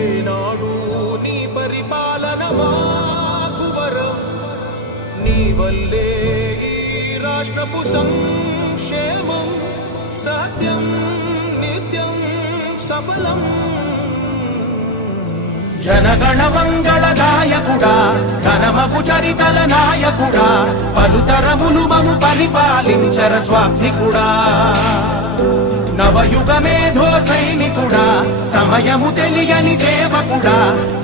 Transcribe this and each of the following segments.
ఏనాడు నీ పరిపాలన మాకు వరం, నీ వల్లే ఈ రాష్ట్రపు సంక్షేమం సత్యం నిత్యం సఫలం. జనగణ మంగళ గాయకుడా, ఘనమగు చరితల నాయకుడా, పలుతరములు మము పరిపాలించర స్వామికుడా. నవయుగ మేధో సైనికుడా, సమయము తెలియని సేవకుడా,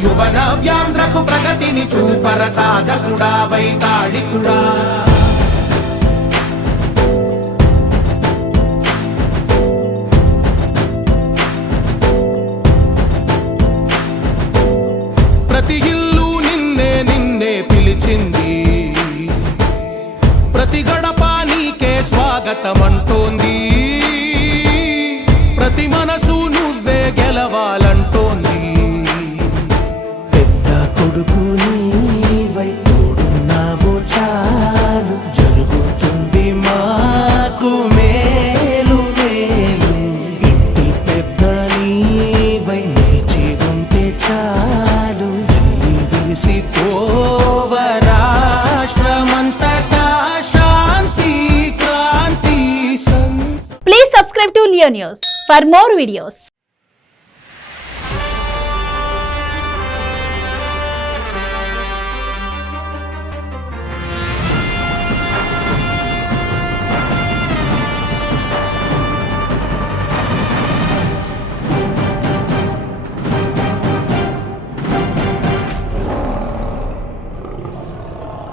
యువ నవ్యాంధ్రకు ప్రగతిని చూపర సాధకుడా, వైతాళికుడా. ప్రతి ఇల్లు నిన్నే నిన్నే పిలిచింది, ప్రతి గడప నీకే స్వాగతమంటోంది, ప్రతి మనసు నువ్వే గెలవాలంటోంది. పెద్ద కొడుకు నీవై తోడున్నావు చాలు, జరుగుతుంది మాకు మేలు మేలు. ఇంటి పెద్ద నీవై నిలిచి ఉంటే చాలు, వెళ్ళి విరిసి పోవ రాష్ట్రమంతటా శాంతి Kranti. Please subscribe to Leo News for more videos.